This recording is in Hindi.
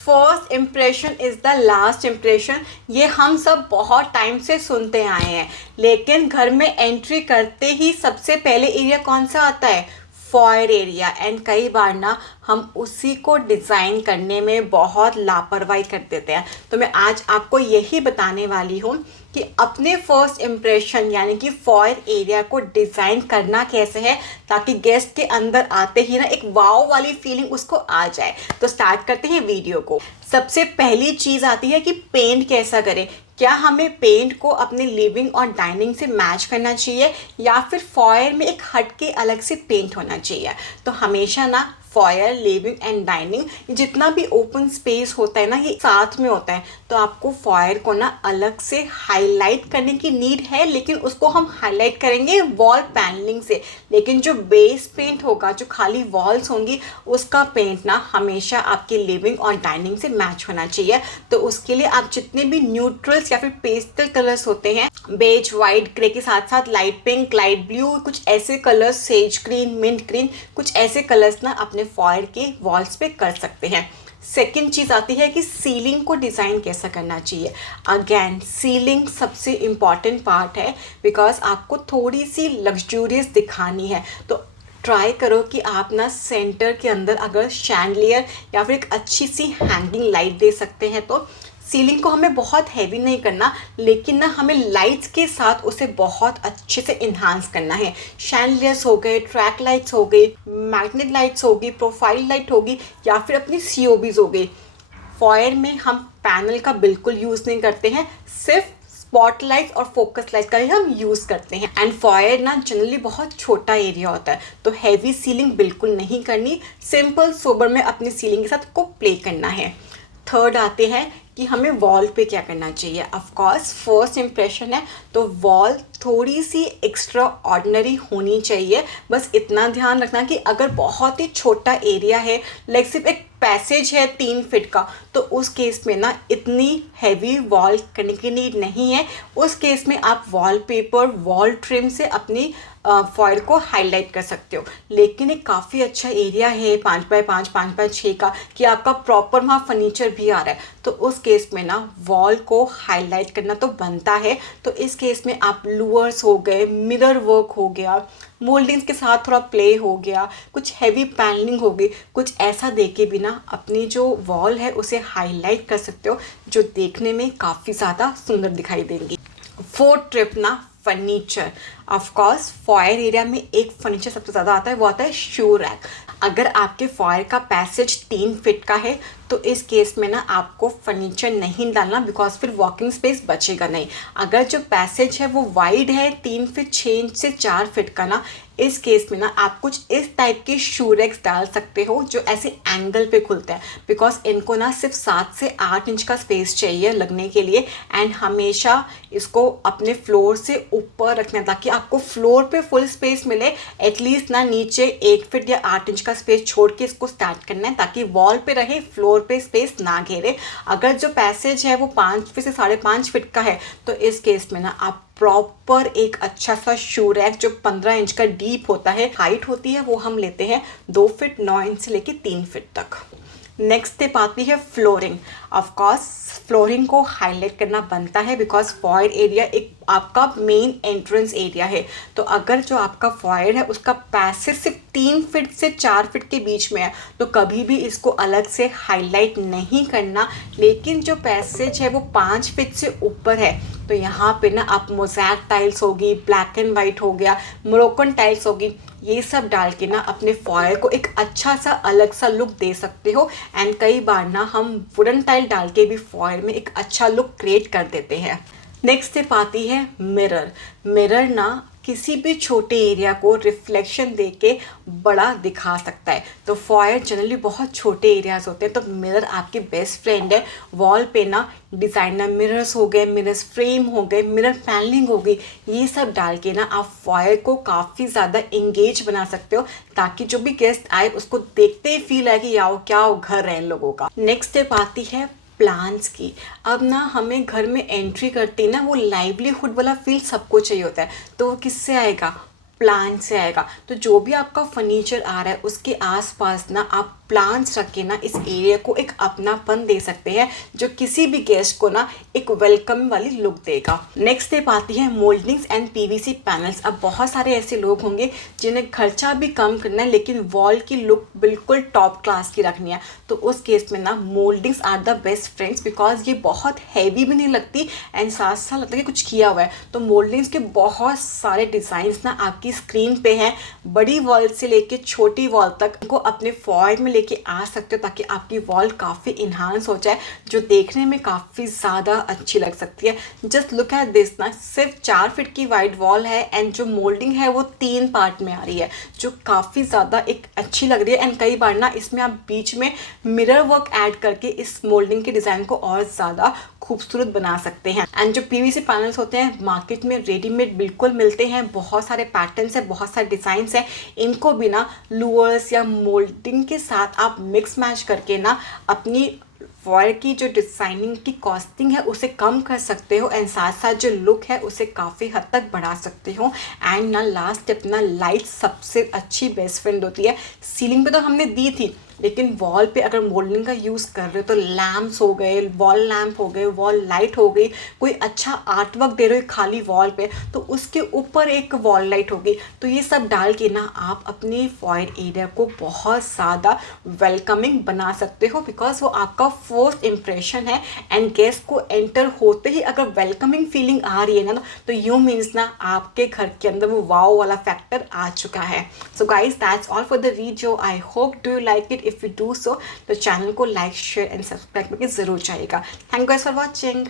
First impression is the last impression, ये हम सब बहुत टाइम से सुनते आए हैं, लेकिन घर में एंट्री करते ही सबसे पहले एरिया कौन सा आता है? Foyer area. एंड कई बार ना हम उसी को डिज़ाइन करने में बहुत लापरवाही कर देते हैं। तो मैं आज आपको यही बताने वाली हूँ कि अपने फर्स्ट इम्प्रेशन यानी कि फॉयर एरिया को डिज़ाइन करना कैसे है, ताकि गेस्ट के अंदर आते ही ना एक वाव वाली फीलिंग उसको आ जाए। तो स्टार्ट करते हैं वीडियो को। सबसे पहली चीज़ आती है कि पेंट कैसा करें। क्या हमें पेंट को अपने लिविंग और डाइनिंग से मैच करना चाहिए या फिर फॉयर में एक हटके अलग से पेंट होना चाहिए? तो हमेशा ना फॉयर, लिविंग एंड डाइनिंग जितना भी ओपन स्पेस होता है ना, ये साथ में होता है। तो आपको फॉयर को ना अलग से हाईलाइट करने की नीड है, लेकिन उसको हम हाईलाइट करेंगे वॉल पैनलिंग से। लेकिन जो बेस पेंट होगा, जो खाली वॉल्स होंगी, उसका पेंट ना हमेशा आपके लिविंग और डाइनिंग से मैच होना चाहिए। तो उसके लिए आप जितने भी न्यूट्रल्स या फिर पेस्टल कलर्स होते हैं, बेज, वाइट, ग्रे के साथ साथ लाइट पिंक, लाइट ब्लू, कुछ ऐसे colours, sage green, mint green, कुछ ऐसे कलर्स ना अपने फॉयर के वॉल्स पे कर सकते हैं। सेकेंड चीज़ आती है कि सीलिंग को डिज़ाइन कैसा करना चाहिए। अगेन सीलिंग सबसे इम्पॉर्टेंट पार्ट है, बिकॉज आपको थोड़ी सी लग्जूरियस दिखानी है। तो ट्राई करो कि आप ना सेंटर के अंदर अगर शैंडलियर या फिर एक अच्छी सी हैंगिंग लाइट दे सकते हैं। तो सीलिंग को हमें बहुत हैवी नहीं करना, लेकिन ना हमें लाइट्स के साथ उसे बहुत अच्छे से इन्हांस करना है। शैंडलियर्स हो गए, ट्रैक लाइट्स हो गई, मैग्नेट लाइट्स होगी, प्रोफाइल लाइट होगी, या फिर अपनी सीओबीज हो गई। फॉयर में हम पैनल का बिल्कुल यूज़ नहीं करते हैं, सिर्फ स्पॉटलाइट और फोकस लाइट का ही हम यूज़ करते हैं। एंड फॉयर ना जनरली बहुत छोटा एरिया होता है, तो हैवी सीलिंग बिल्कुल नहीं करनी, सिंपल सोबर में अपनी सीलिंग के साथ को प्ले करना है। थर्ड आते हैं कि हमें वॉल पे क्या करना चाहिए। ऑफ कोर्स फर्स्ट इम्प्रेशन है, तो वॉल थोड़ी सी एक्स्ट्रा ऑर्डिनरी होनी चाहिए। बस इतना ध्यान रखना कि अगर बहुत ही छोटा एरिया है, लाइक सिर्फ एक पैसेज है 3 फीट का, तो उस केस में ना इतनी हैवी वॉल करने की नीड नहीं है। उस केस में आप वॉलपेपर, वॉल ट्रिम से अपनी फॉयल को हाईलाइट कर सकते हो। लेकिन एक काफ़ी अच्छा एरिया है 5x5, 5x6 का, कि आपका प्रॉपर वहाँ फर्नीचर भी आ रहा है, तो उस केस में ना वॉल को हाईलाइट करना तो बनता है। तो इस केस में आप लूअर्स हो गए, मिरर वर्क हो गया, मोल्डिंग्स के साथ थोड़ा प्ले हो गया, कुछ हैवी पैनलिंग हो गई, कुछ ऐसा देके भी ना अपनी जो वॉल है उसे हाईलाइट कर सकते हो, जो देखने में काफ़ी ज़्यादा सुंदर दिखाई देंगी। फोर्थ ट्रिप ना furniture. Of course foyer area में एक फर्नीचर सबसे ज़्यादा आता है, वो आता है शू रैक। अगर आपके फॉयर का पैसेज 3 फीट का है, तो इस केस में ना आपको फर्नीचर नहीं डालना, बिकॉज फिर वॉकिंग स्पेस बचेगा नहीं। अगर जो पैसेज है वो वाइड है 3 फीट 6 इंच से 4 फीट का ना, इस केस में ना आप कुछ इस टाइप के शू रैक्स डाल सकते हो, जो ऐसे एंगल पे खुलते हैं, बिकॉज इनको ना सिर्फ 7 से 8 इंच का स्पेस चाहिए लगने के लिए। एंड हमेशा इसको अपने फ्लोर से ऊपर रखना, ताकि आपको फ्लोर पे फुल स्पेस मिले। एटलीस्ट ना नीचे 1 फीट या 8 इंच का स्पेस छोड़ के इसको स्टार्ट करना है, ताकि वॉल पे रहे, फ्लोर पे स्पेस ना घेरे। अगर जो पैसेज है वो 5 फीट से 5.5 फीट का है, तो इस केस में ना आप प्रॉपर एक अच्छा सा शू रैक, जो 15 इंच का डीप होता है, हाइट होती है, वो हम लेते हैं 2 फीट 9 इंच से लेके 3 फीट तक। नेक्स्ट स्टेप आती है फ्लोरिंग। ऑफ कोर्स फ्लोरिंग को हाईलाइट करना बनता है, बिकॉज फॉयर एरिया एक आपका मेन एंट्रेंस एरिया है। तो अगर जो आपका फॉयर है उसका पैसेज सिर्फ 3 फीट से 4 फीट के बीच में है, तो कभी भी इसको अलग से हाईलाइट नहीं करना। लेकिन जो पैसेज है वो 5 फीट से ऊपर है, तो यहाँ पे ना आप मोज़ैक टाइल्स होगी, ब्लैक एंड वाइट हो गया, मोरक्कन टाइल्स होगी, ये सब डाल के ना अपने फॉयर को एक अच्छा सा अलग सा लुक दे सकते हो। एंड कई बार ना हम वुडन टाइल डाल के भी फॉयर में एक अच्छा लुक क्रिएट कर देते हैं। नेक्स्ट स्टेप आती है मिरर। मिरर ना किसी भी छोटे एरिया को रिफ्लेक्शन देके बड़ा दिखा सकता है। तो फॉयर जनरली बहुत छोटे एरियाज होते हैं, तो मिरर आपके बेस्ट फ्रेंड है। वॉल पे ना डिज़ाइनर मिरर्स हो गए, मिरर्स फ्रेम हो गए, मिरर पैनलिंग हो गई, ये सब डाल के ना आप फॉयर को काफ़ी ज़्यादा इंगेज बना सकते हो, ताकि जो भी गेस्ट आए उसको देखते ही फील आए कि याओ क्या घर है इन लोगों का। नेक्स्ट स्टेप आती है प्लांट्स की। अब ना हमें घर में एंट्री करते ही ना वो लाइवलीहुड वाला फील सबको चाहिए होता है, तो वो किससे आएगा? प्लांट से आएगा। तो जो भी आपका फर्नीचर आ रहा है उसके आसपास ना आप प्लांट्स रख के ना इस एरिया को एक अपनापन दे सकते हैं जो किसी भी गेस्ट को ना एक वेलकम वाली लुक देगा। नेक्स्ट स्टेप आती है मोल्डिंग्स एंड पीवीसी पैनल्स। अब बहुत सारे ऐसे लोग होंगे जिन्हें खर्चा भी कम करना है लेकिन वॉल की लुक बिल्कुल टॉप क्लास की रखनी है, तो उस केस में ना mouldings are the best friends because ये बहुत हैवी भी नहीं लगती एंड साथ साथ लगता है कि कुछ किया हुआ है। तो मोल्डिंग्स के बहुत सारे डिज़ाइंस ना आपकी स्क्रीन पे हैं, बड़ी वॉल से लेके छोटी वॉल तक को अपने फॉयल में लेके आ सकते हो ताकि आपकी वॉल काफ़ी इन्हांस हो जाए जो देखने में काफ़ी ज़्यादा अच्छी लग सकती है। जस्ट लुक एट दिस ना, सिर्फ 4 फीट की वाइड वॉल है एंड जो मोल्डिंग है वो 3 पार्ट में आ रही है जो काफ़ी ज़्यादा एक अच्छी लग रही है। एंड कई बार ना इसमें आप बीच में मिरर वर्क ऐड करके इस मोल्डिंग के डिज़ाइन को और ज़्यादा खूबसूरत बना सकते हैं। एंड जो पीवीसी पैनल्स होते हैं मार्केट में रेडीमेड बिल्कुल मिलते हैं, बहुत सारे पैटर्न्स हैं, बहुत सारे डिज़ाइंस हैं, इनको भी ना लूअर्स या मोल्डिंग के साथ आप मिक्स मैच करके ना अपनी वॉल की जो डिज़ाइनिंग की कॉस्टिंग है उसे कम कर सकते हो एंड साथ साथ जो लुक है उसे काफ़ी हद तक बढ़ा सकते हो। एंड ना लास्ट स्टेप ना, लाइट सबसे अच्छी बेस्ट फ्रेंड होती है। सीलिंग पे तो हमने दी थी लेकिन वॉल पे अगर मोल्डिंग का यूज़ कर रहे हो तो लैम्प्स हो गए, वॉल लैम्प हो गए, वॉल लाइट हो गई, कोई अच्छा आर्ट वर्क दे रहे हो खाली वॉल पे तो उसके ऊपर एक वॉल लाइट होगी, तो ये सब डाल के ना आप अपने फॉयल एरिया को बहुत ज़्यादा वेलकमिंग बना सकते हो बिकॉज वो आपका फर्स्ट इम्प्रेशन है। एंड गेस्ट को एंटर होते ही अगर वेलकमिंग फीलिंग आ रही है ना तो यू मीन्स ना आपके घर के अंदर वो वाओ वाला फैक्टर आ चुका है। So guys that's all for the video. I hope do you like it. If you do so तो चैनल को लाइक शेयर एंड सब्सक्राइब करके ज़रूर जाइएगा। Thank you guys for watching.